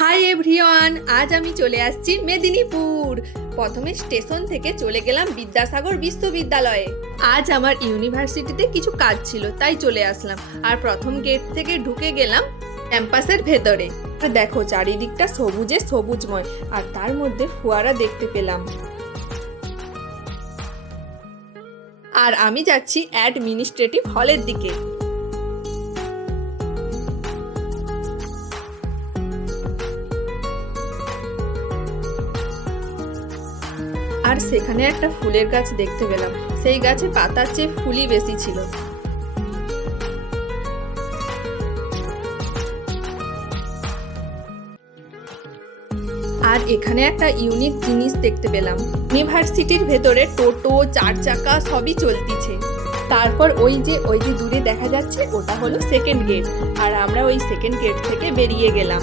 Hi everyone, আজ আমি চলে আসছি মেদিনীপুর। প্রথমে স্টেশন থেকে চলে গেলাম বিদ্যাসাগর বিশ্ববিদ্যালয়ে। আজ আমার ইউনিভার্সিটিতে কিছু কাজ ছিল, তাই চলে আসলাম। আর প্রথম গেট থেকে ঢুকে গেলাম ক্যাম্পাসের ভেতরে। আর দেখো, চারিদিকটা সবুজে সবুজময়, আর তার মধ্যে ফোয়ারা দেখতে পেলাম। আর আমি যাচ্ছি অ্যাডমিনিস্ট্রেটিভ হলের দিকে। আর সেখানে একটা ফুলের গাছ দেখতে পেলাম। সেই গাছে পাতার চেয়ে ফুলই বেশি ছিল। আর এখানে একটা ইউনিক জিনিস দেখতে পেলাম। ইউনিভার্সিটির ভেতরে টোটো, চার চাকা সবই চলতিছে। তারপর ওই যে দূরে দেখা যাচ্ছে, ওটা হলো সেকেন্ড গেট। আর আমরা ওই সেকেন্ড গেট থেকে বেরিয়ে গেলাম।